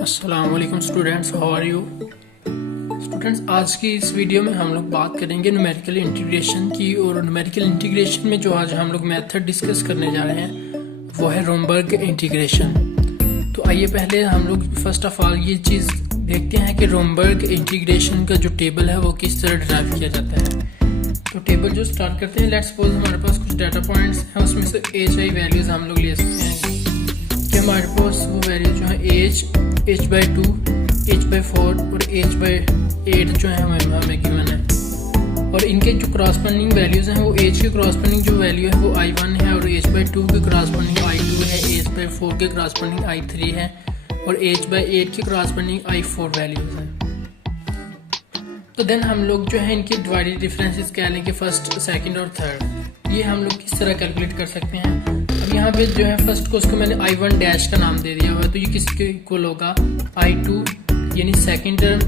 अस्सलाम वालेकुम students, how are you students. आज की इस वीडियो में हम लोग बात करेंगे न्यूमेरिकल इंटीग्रेशन की। और न्यूमेरिकल इंटीग्रेशन में जो आज हम लोग मेथड डिस्कस करने जा रहे हैं वो है रोमबर्ग इंटीग्रेशन। तो आइए पहले हम लोग फर्स्ट ऑफ ऑल ये चीज़ देखते हैं कि रोमबर्ग इंटीग्रेशन का जो टेबल है वो किस तरह ड्राइव किया जाता है। तो टेबल जो स्टार्ट करते हैं, लेट्स सपोज हमारे पास कुछ डाटा पॉइंट्स हैं, उसमें से एच आई वैल्यूज़ हम लोग ले सकते हैं कि हमारे पास वो वैल्यू जो है h/2, h/4 और h/8 जो है हमें गिवन है। और इनके जो क्रॉसपेंडिंग वैल्यूज़ हैं वो h के क्रॉसपेंडिंग जो वैल्यू है वो i1 है, और h/2 के क्रॉसपेंडिंग i2 है, h/4 के क्रॉसपेंडिंग i3 है, और h/8 के क्रॉसपेंडिंग i4 वैल्यूज़ हैं। तो देन हम लोग जो है इनके डिवाइडेड डिफरेंसेस कह लेंगे फर्स्ट, सेकंड और थर्ड। ये हम लोग किस तरह कैलकुलेट कर सकते हैं। अब यहाँ पे जो है फर्स्ट को उसको मैंने i1 डैश का नाम दे दिया हुआ है, तो ये किसके इक्वल होगा i2 यानी सेकंड टर्म।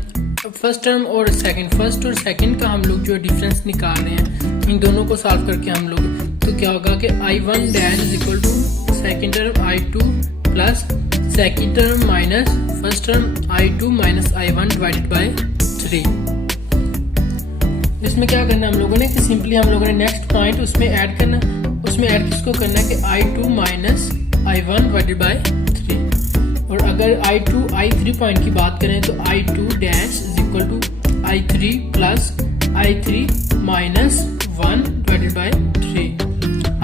फर्स्ट टर्म और सेकंड, फर्स्ट और सेकंड का हम लोग जो डिफरेंस निकाल रहे हैं, इन दोनों को सॉल्व करके हम लोग तो क्या होगा कि i1 dash is equal to second term i2 plus second term minus first term i2 minus i1 divided by 3। इसमें क्या करना है हम लोगों ने कि सिंपली हम लोगों ने नेक्स्ट पॉइंट उसमें ऐड करना, उसमें ऐड किसको करना है कि i2 minus i1 divided by 3। और अगर i2 i3 पॉइंट की बात करें तो i2 dash is equal to i3 plus i3 minus 1 divided by 3।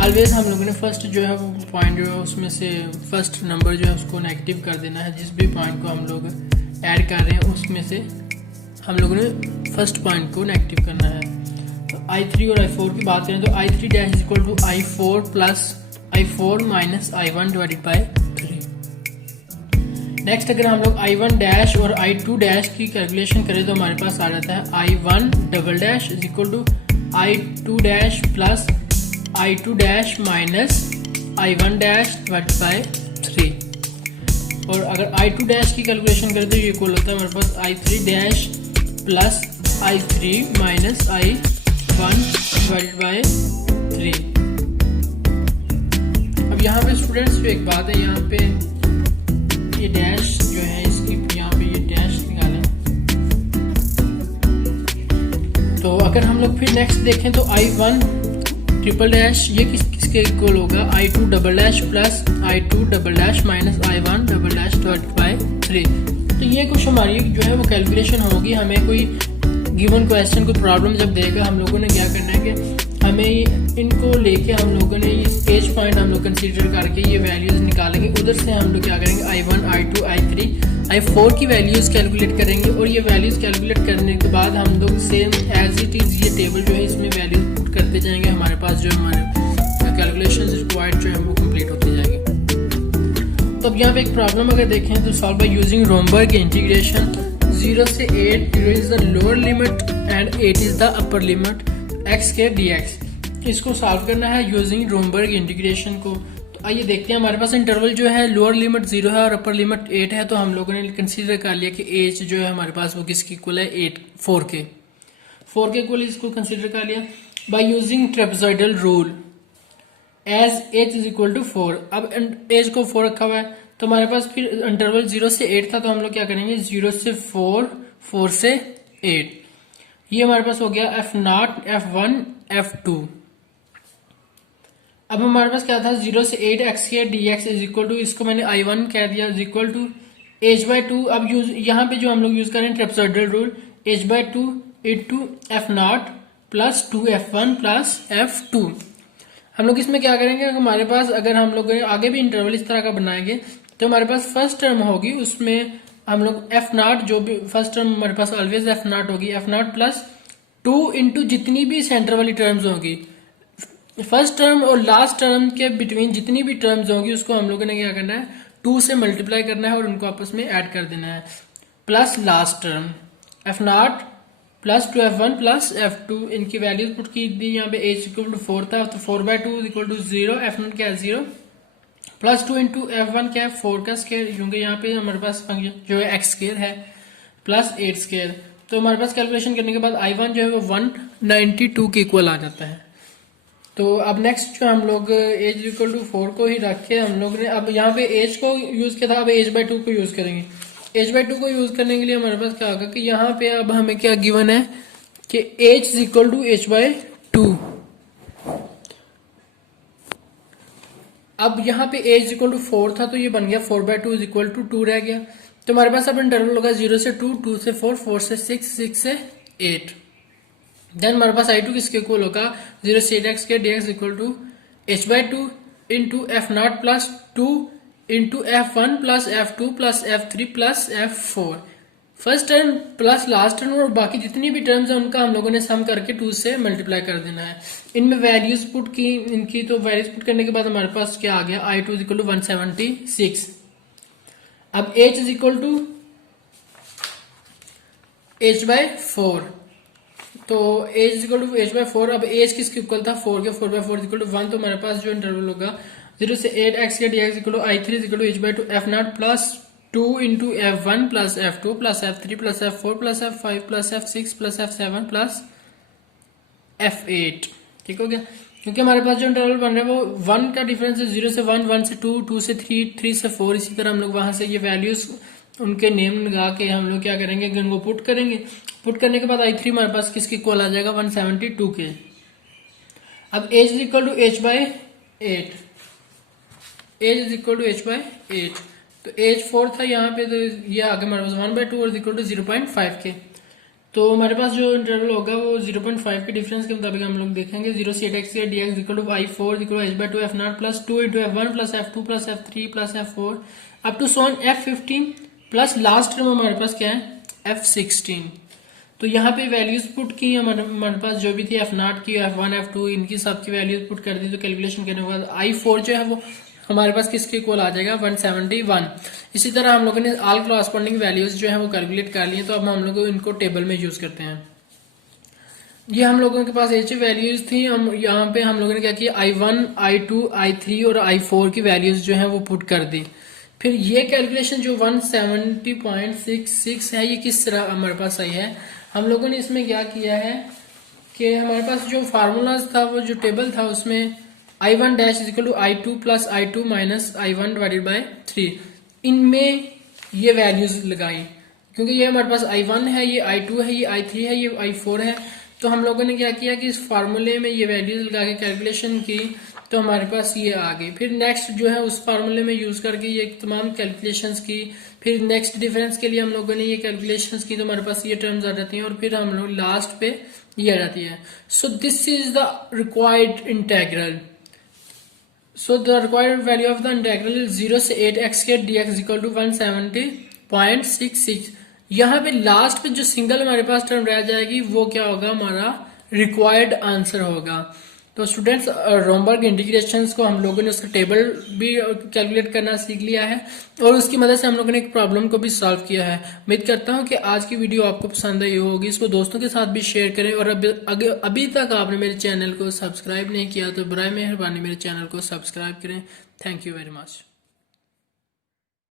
Always हम लोगों ने फर्स्ट जो है वो पॉइंट जो है उसमें से फर्स्ट नंबर जो है उसको नेगेटिव कर देना है। जिस भी पॉइंट को हम लोग ऐड कर रहे हैं उसमें से हम लोगों ने फर्स्ट पॉइंट को नेगेटिव करना है। तो i3 और i4 की बात करें तो i3 dash is equal to i4 plus i4 minus i1 divided by 3। Next अगर हम लोग i1 डैश और i2 डैश की कैलकुलेशन करें तो हमारे पास आ जाता है i1 double dash is equal to i2 dash plus i2 dash minus i1 dash divided by 3। और अगर i2 डैश की कैलकुलेशन करें तो ये इक्वल होता है हमारे पास i3 dash plus i3 minus i1 divided by 3। अब यहाँ पे स्टूडेंट्स जो एक बात है, यहाँ पे ये डैश जो है इसकी यहाँ पे ये डैश निकालें। तो अगर हम लोग फिर नेक्स्ट देखें तो i1 ट्रिपल डैश ये किसके इक्वल होगा i2 double dash plus i2 double dash minus i1 double dash divided by 3। तो ये कुछ हमारी जो है वो कैलकुलेशन होगी। हमें कोई गिवन क्वेश्चन कोई प्रॉब्लम जब देगा, हम लोगों ने क्या करना है कि हमें इनको लेके हम लोगों ने ये एज पॉइंट हम लोग कंसीडर करके ये वैल्यूज निकालेंगे। उधर से हम लोग क्या करेंगे i1 i2 i3 i4 की वैल्यूज कैलकुलेट करेंगे। और ये वैल्यूज कैलकुलेट करने के बाद हम लोग सेम एज इट इज ये टेबल जो है इसमें वैल्यूज पुट करते जाएंगे। हमारे पास जो हमारे कैलकुलेशन रिक्वायर्ड जो है वो कम्प्लीट होती जाएगी। तो अब यहाँ पे एक प्रॉब्लम अगर देखें तो solve by using Romberg integration 0 से 8 0 is the lower limit and 8 is the upper limit x के dx। इसको सॉल्व करना है यूजिंग रोमबर्ग इंटीग्रेशन को। तो आइए देखते हैं। हमारे पास इंटरवल जो है लोअर लिमिट 0 है और अपर लिमिट 8 है। तो हम लोगों ने कंसीडर कर लिया कि एज जो है हमारे पास वो किसकी इक्वल है 4 के इक्वल इसको कंसीडर कर लिया by using trapezoidal rule as H is equal to 4। अब एज को 4 रखा हुआ है तो हमारे पास फिर इंटरवल 0 से 8 था, तो हम लोग क्या करेंगे 0 से 4 4 से 8। ये हमारे पास हो गया f0 f1 f2। अब हमारे पास क्या था 0 से 8 x के dx इज इक्वल टू, इसको मैंने i1 कह दिया इज इक्वल टू h/2। अब यहाँ पे जो हम लोग यूज करें trapezoidal rule h/2 into f0 plus 2f1 plus f2। हम लोग इसमें क्या करेंगे, हमारे पास अगर हम लोग आगे भी इंटरवल इस तरह का बनाएंगे तो हमारे पास फर्स्ट टर्म होगी, उसमें हम लोग f0 जो भी फर्स्ट टर्म हमारे पास ऑलवेज f0 होगी, f0 प्लस 2 इंटू जितनी भी सेंटर वाली टर्म्स होगी, फर्स्ट टर्म और लास्ट टर्म के बिटवीन जितनी भी टर्म्स होगी उसको हम लोगों ने क्या करना है 2 से मल्टीप्लाई करना है और उनको आपस में ऐड कर देना है, plus last term f0 plus 2f1 plus f2। इनकी वैल्यूज पुट की दी यहाँ पे h इक्वल टू 4 था, तो 4/2 इक्वल टू 0, f0 क्या है 0 प्लस 2 इंटू f1 क्या है 4 का स्क्वायर, क्योंकि यहाँ पे हमारे पास फंक्शन जो है x स्क्वायर है प्लस 8 स्क्वायर। तो हमारे पास कैलकुलेशन करने के बाद i1 जो है वो 192 के इक्वल आ जाता है। तो अब नेक्स्ट जो हम लोग एज इक्वल टू 4 को ही रख के हम लोग ने अब यहाँ पे एज को यूज किया था, अब h/2 को यूज करेंगे। h/2 को यूज करने के लिए हमारे पास क्या होगा कि यहाँ पे अब हमें क्या गिवन है कि h is equal to h/2। अब यहाँ पे h इज इक्वल टू 4 था तो ये बन गया 4/2 इज इक्वल टू 2 रह गया। तो हमारे पास अब इंटरवल होगा 0 से 2, 2 से 4, 4 से 6, 6 से 8। देन हमारे पास I2 किसके इक्वल होगा 0 से 8x के dx equal to h/2 into f0 plus 2 into f1 plus f2 plus f3 plus f4। First term plus last term और बाकी जितनी भी टर्म्स है उनका हम लोगों ने सम करके 2 से मल्टीप्लाई कर देना है। इनमें वैल्यूज पुट की इनकी, तो वैल्यूज पुट करने के बाद हमारे पास क्या आ गया I2 इज इक्वल टू 176। अब h is equal to h/4, तो h is equal to h/4। अब h किसके इक्वल था 4 के, 4/4 इक्वल टू 1। तो हमारे पास जो इंटरवल होगा 0 से 8x के dx equal to I3 is equal to h/2 f0 plus 2 into f1 plus f2 plus f3 plus f4 plus f5 plus f6 plus f7 plus f8। ठीक हो गया, क्योंकि हमारे पास जो इंटरवल बन रहा है वो 1 का डिफरेंस है, 0 से 1, 1 से 2, 2 से 3, 3 से 4। इसी तरह हम लोग वहां से ये वैल्यूज उनके नेम लगा के हम लोग क्या करेंगे, इनको पुट करेंगे। पुट करने के बाद I3 हमारे पास किसकी इक्वल आ जाएगा 172 के। अब h is equal to h/8, h is equal to h/8। तो h4 था यहाँ पे, तो ये आगे हमारे पास 1/2 और इक्वल टू 0.5 के। तो हमारे पास जो इंटरवल होगा वो 0.5 के डिफरेंस के मुताबिक हम लोग देखेंगे। 0 से 8x के dx equal to I4 equal to h/2 f0 plus 2 into f1 plus f2 plus f3 plus f4 up to सोन f15 प्लस लास्ट टर्म हमारे पास क्या है f16। तो यहाँ पे वैल्यूज पुट की हमारे पास जो भी थी f0 की, f1, f2 इनकी सबकी वैल्यूज पुट कर दी। तो कैलकुलेशन करने के बाद I4 जो है वो हमारे पास किसके इक्वल आ जाएगा 171। इसी तरह हम लोगों ने ऑल कॉरस्पॉन्डिंग वैल्यूज जो है वो कैलकुलेट कर लिए। तो अब हम लोग इनको टेबल में यूज करते हैं। ये हम लोगों के पास ऐसी वैल्यूज थी, हम यहाँ पे हम लोगों ने क्या किया I1, I2, I3 और I4 की वैल्यूज जो है वो पुट कर दी। फिर ये कैलकुलेशन जो 170.66 है ये किस तरह हमारे पास आई है, हम लोगों ने इसमें क्या किया है कि हमारे पास जो फार्मूलाज था वो जो टेबल था उसमें I1 dash is equal to I2 plus I2 minus I1 divided by 3, इनमें ये वैल्यूज लगाई। क्योंकि ये हमारे पास I1 है, ये I2 है, ये I3 है, ये I4 है। तो हम लोगों ने क्या किया कि इस फार्मूले में ये वैल्यूज लगा के कैलकुलेशन की, तो हमारे पास ये आ गई। फिर नेक्स्ट जो है उस फार्मूले में यूज करके ये तमाम कैलकुलेशंस की। फिर नेक्स्ट डिफरेंस के लिए हम लोगों ने ये कैलकुलेशंस की, तो हमारे पास ये टर्म्स आ जाती हैं और फिर हम लोग लास्ट पे ये आ जाती है। So this is the required integral. So the required value of the integral is 0 से 8x के dx इक्वल टू 170.66। यहाँ पे लास्ट पे जो सिंगल हमारे पास टर्म रह जाएगी वो क्या होगा, हमारा रिक्वायर्ड आंसर होगा। तो स्टूडेंट्स रोमबर्ग इंटीग्रेशंस को हम लोगों ने उसका टेबल भी कैलकुलेट करना सीख लिया है और उसकी मदद से हम लोगों ने एक प्रॉब्लम को भी सॉल्व किया है। उम्मीद करता हूं कि आज की वीडियो आपको पसंद आई होगी। इसको दोस्तों के साथ भी शेयर करें और अभी तक आपने मेरे चैनल को सब्सक्राइब नहीं किया तो बराए मेहरबानी मेरे चैनल को सब्सक्राइब करें। Thank you very much.